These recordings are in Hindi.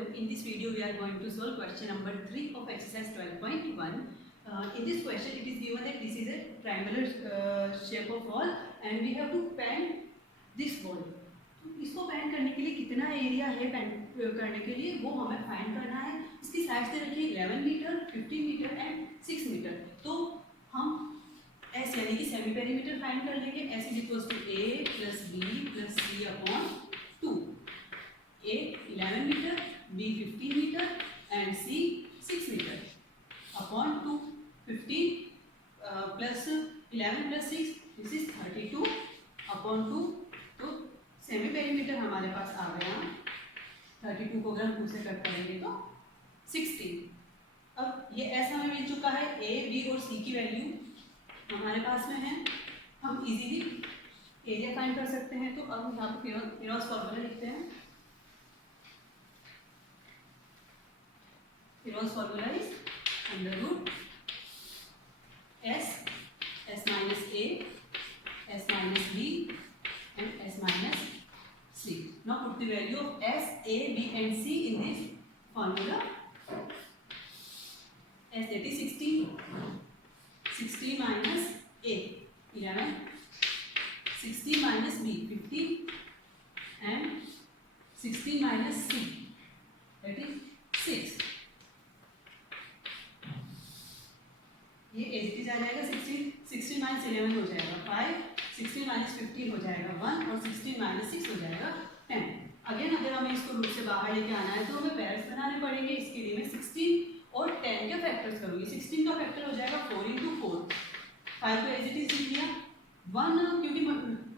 In this video we are going to solve question number 3 of exercise 12.1. In this question it is given that this is a triangular shape of wall and we have to paint this wall. तो इसको पेंट करने के लिए कितना एरिया है पेंट करने के लिए वो हमें फाइंड करना है. इसकी साइड से रखिए 11 मीटर, 15 मीटर एंड 6 मीटर. तो हम एस यानी कि सेमी पेरीमीटर फाइंड कर लेंगे. S is equals to A plus B plus C upon 2. A 11 metre, B 15 metre and C 6 metre upon 2. 15 plus 11 plus 6 this is 32 upon 2. तो सेमी पेरीमीटर हमारे पास आ गया. 32 को अगर हम 2 से कट करेंगे तो 16. अब ये एस हमें मिल चुका है. ए बी और सी की वैल्यू हमारे पास में है. हम इजीली एरिया फाइंड कर सकते हैं. तो अब हम यहाँ पर फिरोज फॉर्मूला लिखते हैं. फिरोज formula is under root S minus A, S minus B and s minus c. Now put the value of s, a, b and c in this formula. S that is 16. 16 minus a 11. 16 minus b 15 and 16 minus c that is 6. ये एच डी आ जाएगा. 16 माइनस 11 हो जाएगा 5. 16 माइनस 15 हो जाएगा 1 और 16 माइनस 6 हो जाएगा 10. अगेन अगर हमें इसको रूट से बाहर लेके आना है तो हमें पेयर्स बनाने पड़ेंगे. इसके लिए मैं 16 और 10 के फैक्टर्स करूँगी. 16 का फैक्टर हो जाएगा 4 इंटू 4. 5 को एज इट इज लिख लिया. 1 क्योंकि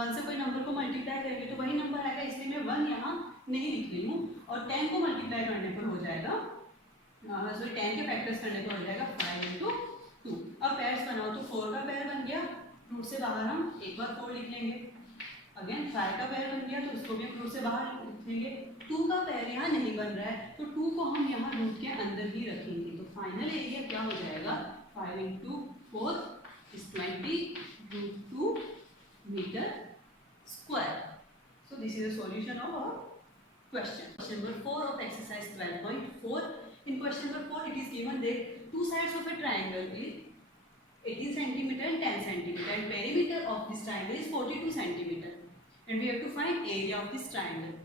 1 से कोई नंबर को मल्टीप्लाई करेंगे तो वही नंबर आएगा, इसलिए मैं 1 यहाँ नहीं लिख रही हूँ. और 10 को मल्टीप्लाई करने पर हो जाएगा, सॉरी 10 के फैक्टर्स करने पर हो जाएगा 5 इंटू 2. अब पेयर्स बनाओ तो 4 का पेयर बन गया. रूट से बाहर हम एक बार 4 लिख लेंगे. अगेन 5 का पेयर बन गया तो उसको भी रूट से बाहर लिख लेंगे. 2 का पेयर यहाँ नहीं बन रहा है तो 2 को हम यहाँ रूट के अंदर ही रखेंगे. तो फाइनल एरिया क्या हो जाएगा? 5 into 4 is 20 root 2 metre square. So this is the solution of our question. Question number 4 of exercise 12.4. In question number 4 it is given that two sides of a triangle is 18 centimeter and 10 centimeter and perimeter of this triangle is 42 centimeter and we have to find area of this triangle.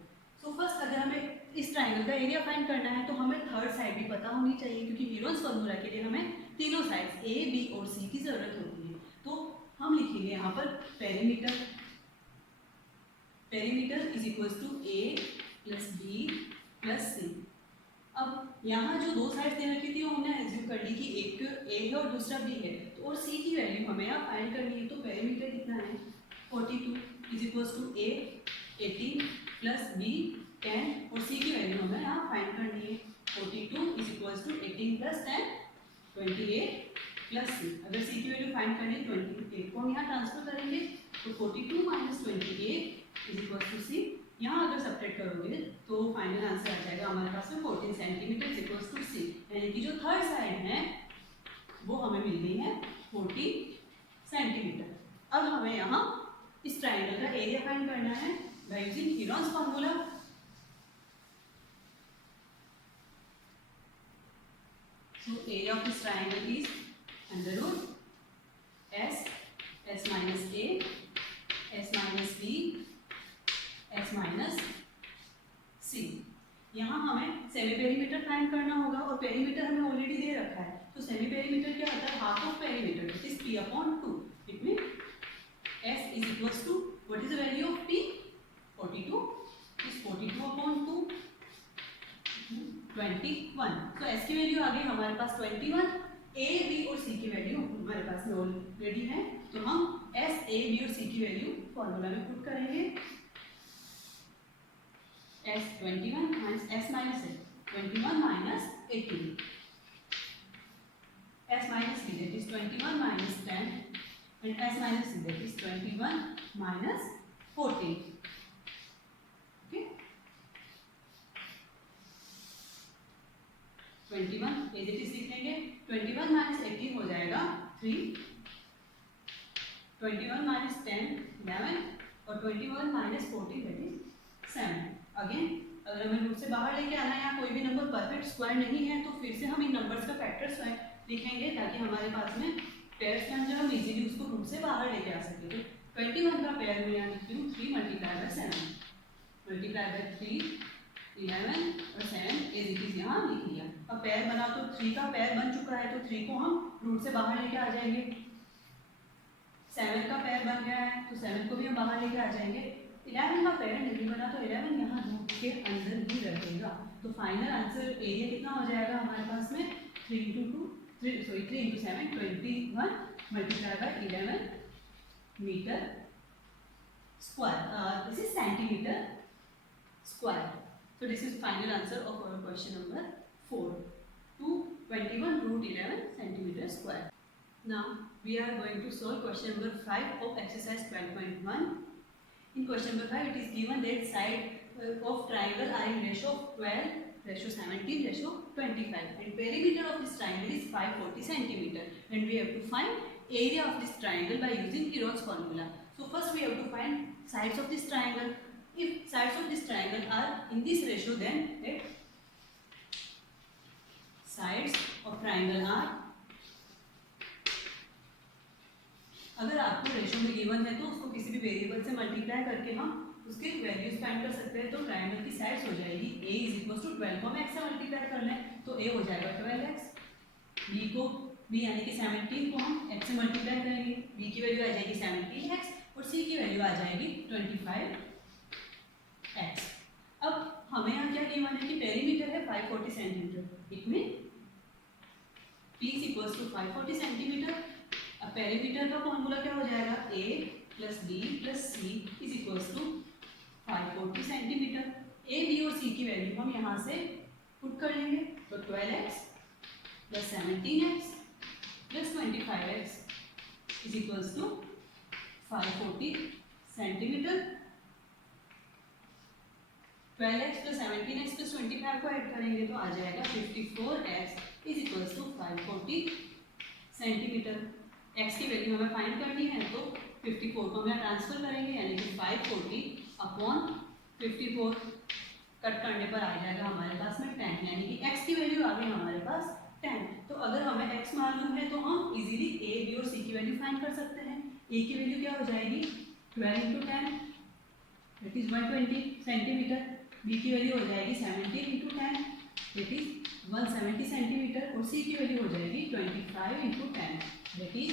So first अगर हमें इस ट्राइंगल का एरिया फाइंड करना है तो हमें थर्ड साइड भी पता होनी चाहिए, क्योंकि हीरोज फॉर्मूला के लिए हमें तीनों साइड्स ए बी और सी की जरूरत होती है. तो हम लिखेंगे यहाँ पर perimeter. Perimeter is equals to A plus B plus C. अब यहाँ जो दो साइड दे रखी थी वो हमने एज्यूम कर ली कि एक ए है और दूसरा बी है. तो और सी की वैल्यू हमें यहाँ फाइंड करनी है. तो पेरीमीटर कितना है? 42 is equals to A 18 plus B 10 और सी की वैल्यू हमें यहाँ फाइंड करनी है. 42 is equals to 18 plus 10 28 plus C. अगर सी की वैल्यू फाइंड करनी है 28 को हम यहाँ ट्रांसफर करेंगे तो 42 माइनस 28 इज इक्वल्स टू सी. यहाँ अगर सब्ट्रैक्ट करोगे तो फाइनल आंसर आ जाएगा हमारे पास में 14 centimetre is equals to C. यानी कि जो थर्ड साइड है वो हमें मिल गई है 14 सेंटीमीटर. अब हमें यहाँ इस ट्राइंगल का एरिया फाइंड करना है by using Heron's formula. So area of this triangle is under root S minus A, S minus B, S minus C. यहाँ हमें सेमी पेरीमीटर फाइंड करना होगा और पेरीमीटर हमें ऑलरेडी दे रखा है. तो सेमी पेरीमीटर क्या होता है? Half of perimeter it is p upon 2. It mean s is equals to what is the value of p? 42 is 42 upon 2 21. तो s की वैल्यू आ गई हमारे पास 21. a b और c की वैल्यू हमारे पास में ऑलरेडी है. तो हम s a b और c की वैल्यू फॉर्मूला में पुट करेंगे. s 21 minus s minus 21 minus 18. s minus b that is 21 minus 10 and s minus c that is 21 minus 14. Okay. 21 as it is लिख लेंगे. 21 minus 18 हो जाएगा 3. 21 minus 10 11 और 21 minus 14 that is 7. अगेन अगर हमें रूट से बाहर लेके आना है या कोई भी नंबर परफेक्ट स्क्वायर नहीं है तो फिर से हम इन नंबर्स का फैक्टर्स लिखेंगे ताकि हमारे पास में पेयर्स में जो हम इजीली उसको रूट से बाहर लेके आ सके। तो 21 का पेयर में यहाँ लिखती हूँ 3 मल्टीप्लाई बाय 7 मल्टीप्लाई बाय 3 11 और 7 इज इट इज यहाँ लिख लिया। अब पेयर बना तो 3 का पेयर बन चुका है तो 3 को हम रूट से बाहर लेके आ जाएंगे। 7 का पेयर बन गया है तो 7 को भी हम बाहर लेके आ जाएंगे। 11 का पेयर नहीं बना तो 11 यहाँ रूट के अंदर ही रहेगा। तो फाइनल आंसर एरिया कितना हो जाएगा हमारे पास में 3 into 7 21 multiply by 11 metre square. This is centimetre square. So this is final answer of our question number 4 to 21 root 11 centimeter square. Now we are going to solve question number 5 of exercise 12.1. In question number 5 it is given that side of triangle are in ratio of 12, ratio 17, ratio 25 and perimeter of this triangle is 540 centimeter and we have to find area of this triangle by using Heron's formula. So first we have to find sides of this triangle. If sides of this triangle are in this ratio then sides of triangle are, अगर आपको रेशियो में गिवन है तो उसको किसी भी वेरिएबल से मल्टीप्लाई करके हम उसके वैल्यूज फाइंड कर सकते हैं। तो ट्रायंगल की साइड्स हो जाएगी a इज इक्वल टू 12 को हम x से मल्टीप्लाई कर लें तो a हो जाएगा 12x, b यानी कि 17 को हम x से मल्टीप्लाई करेंगे, b की वैल्यू आ जाएगी 17x और c की वैल्यू आ जाएगी 25x। अब हमें यहाँ क्या गिवन है कि पेरीमीटर है 540 centimetre, it mean p is equal to 540 centimetre. अब पेरीमीटर का फॉर्मूला क्या हो जाएगा a plus b plus c is equal to 540 centimetre. a b और c की वैल्यू हम यहाँ से पुट कर लेंगे तो 12x plus 17x plus 25x is equal to 540 centimetre. 12x plus 17x plus 25 को ऐड करेंगे तो आ जाएगा 54x is equal to 540 centimetre. x की वैल्यू हमें फाइंड करनी है तो 54 को हम ट्रांसफर करेंगे यानी कि 540 अपॉन 54 कट करने पर आ जाएगा हमारे पास में 10 यानी कि x की वैल्यू आ गई हमारे पास 10। तो अगर हमें x मालूम है तो हम इजीली a b और c की वैल्यू फाइंड कर सकते हैं। a की वैल्यू क्या हो जाएगी 12 into 10 that is 120 centimetre, b की वैल्यू हो जाएगी 17 into 10 दैट इज 170 सेंटीमीटर और c की वैल्यू हो जाएगी 25 into 10 दैट इज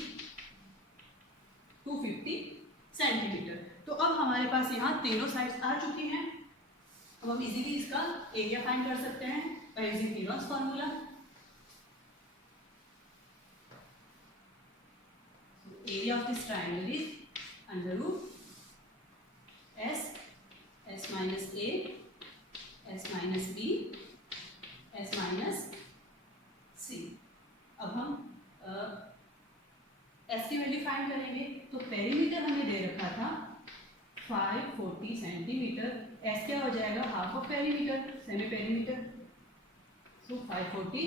250 सेंटीमीटर। तो अब हमारे पास यहाँ तीनों साइड्स आ चुकी हैं। अब हम इजीली इसका एरिया फाइंड कर सकते हैं by using Heron's formula. Area of this triangle is under root s minus a s minus b s minus c। अब हम s की वैल्यू फाइंड करेंगे तो पेरीमीटर हमें दे रखा था 540 सेंटीमीटर, s क्या हो जाएगा half of perimeter semi perimeter, so 540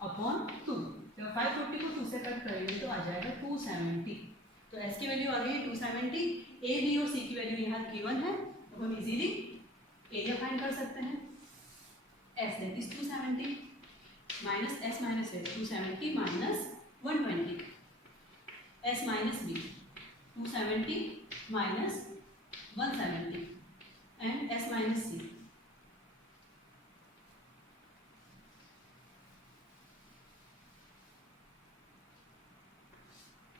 upon 2। जब 540 को 2 से कट करेंगे तो आ जाएगा 270। तो s की वैल्यू आ गई है 270, a b और c की वैल्यू यहाँ गिवन है तो हम इजीली एरिया फाइंड कर सकते हैं। s that is 270 minus s minus s 270 minus 120 s minus b 270 minus 170 and s minus c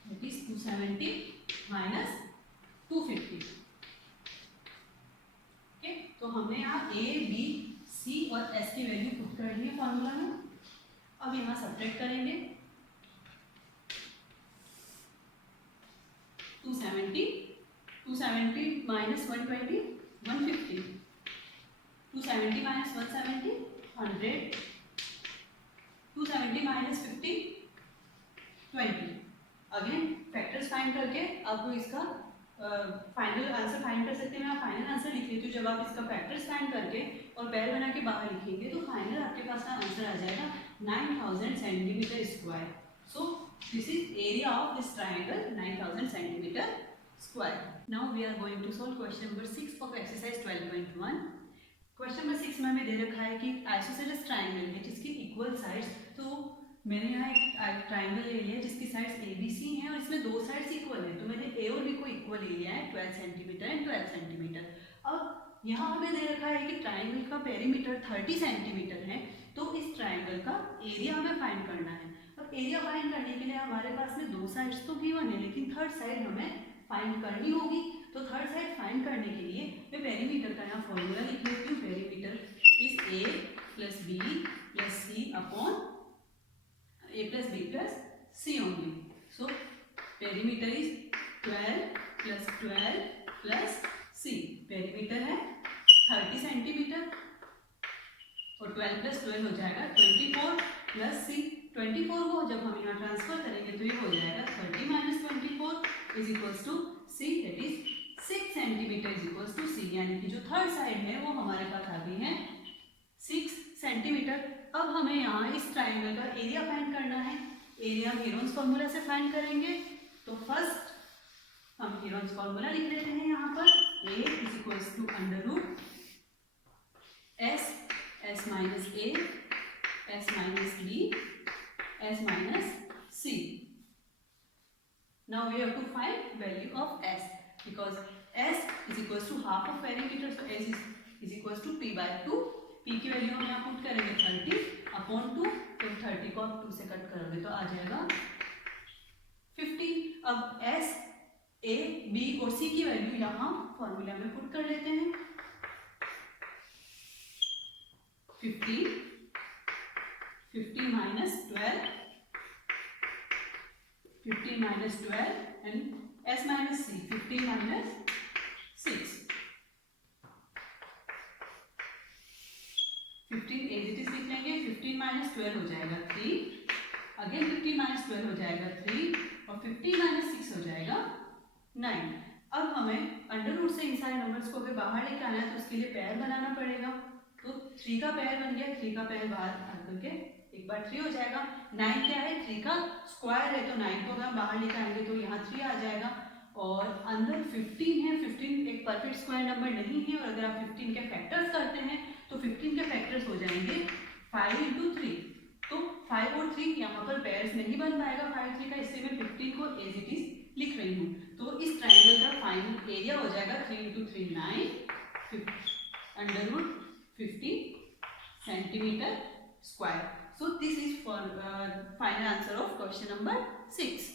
that is 270 minus 250। Okay, तो हमने यहाँ a b c और s की वैल्यू पुट कर दी है फॉर्मूला में। अब यहाँ सब्ट्रैक्ट करेंगे 270 minus 120 150, 270 minus 170 100, 270 minus 50 20। Again factors find करके आप इसका फाइनल आंसर फाइंड कर सकते हैं। मैं फाइनल आंसर लिख लेती हूँ। जब आप इसका फैक्टर्स फाइंड करके और पैर बना के बाहर लिखेंगे तो फाइनल आपके पास का आंसर आ जाएगा 9000 centimetre square. So this is area of this triangle 9000 centimetre square. Now we are going to solve question number 6 of exercise 12.1. Question number 6 में हमें दे रखा है कि आइसोसेलेस ट्राइंगल है जिसकी इक्वल साइड्स, तो मैंने यहाँ एक ट्राइंगल ले लिया है जिसकी साइड्स ए बी सी हैं और इसमें दो साइड्स इक्वल है, तो मैंने ए और बी को इक्वल ले लिया है 12 सेंटीमीटर एंड 12 सेंटीमीटर। अब यहाँ हमें दे रखा है कि ट्राइंगल का पेरीमीटर 30 सेंटीमीटर है, तो इस ट्राइंगल का एरिया हमें फाइंड करना है। अब एरिया फाइंड करने के लिए हमारे पास में दो साइड्स तो गिवन है, लेकिन थर्ड साइड हमें फाइंड करनी होगी। तो थर्ड साइड फाइंड करने के लिए मैं पेरीमीटर का यहाँ फॉर्मूला लिख लेती हूँ। Perimeter is A plus B plus C upon A plus B plus C only. So perimeter is 12 plus 12 plus C. Perimeter है 30 सेंटीमीटर और 12 प्लस 12 हो जाएगा 24 प्लस सी। 24 को जब हम यहाँ ट्रांसफर करेंगे तो ये हो जाएगा 30 minus 24 is equals to C, that is 6 centimetre is equals to C, यानी कि जो थर्ड साइड है वो हमारे पास आ गई है 6 सेंटीमीटर। अब हमें यहाँ इस ट्राइंगल का एरिया फाइंड करना है। एरिया हम हेरोन्स फार्मूला से फाइंड करेंगे। तो फर्स्ट हम हेरोन्स फार्मूला लिख लेते हैं यहाँ पर। A is equals to under root S minus A S minus B S minus C. Now we have to find value of s because s is equals to half of perimeter, so s is equals to p by 2। p की वैल्यू हम यहाँ पुट करेंगे 30 अपॉन 2, तो 30 को आप 2 से कट करोगे तो आ जाएगा 50। अब s a b और c की वैल्यू यहाँ फॉर्मूला में पुट कर लेते हैं। 50 minus 12 15 minus 12 and s minus c 15 minus 6। 15 as it is लिख लेंगे। 15 minus 12 हो जाएगा 3, अगेन 15 minus 12 हो जाएगा 3 और 15 minus 6 हो जाएगा 9। अब हमें अंडर रूट से इन सारे नंबर्स को अगर बाहर लेकर आना है तो उसके लिए पेयर बनाना पड़ेगा। तो 3 का पेयर बन गया, 3 का पेयर बाहर आकर के एक बार 3 हो जाएगा। 9 क्या है, 3 का स्क्वायर है, तो 9 को अगर बाहर लेकर आएंगे तो यहाँ 3 आ जाएगा और अंदर 15 है। 15 एक परफेक्ट स्क्वायर नंबर नहीं है और अगर आप 15 के फैक्टर्स करते हैं तो 15 के फैक्टर्स हो जाएंगे 5 into 3। तो 5 और 3 यहाँ पर पेयर्स नहीं बन पाएगा 5 3 का, इसलिए मैं 15 को एज इट इज लिख रही हूँ। तो इस ट्राइंगल का फाइनल एरिया हो जाएगा 3 into 3 9 under root 50 centimetre square. So this is for final answer of question number 6.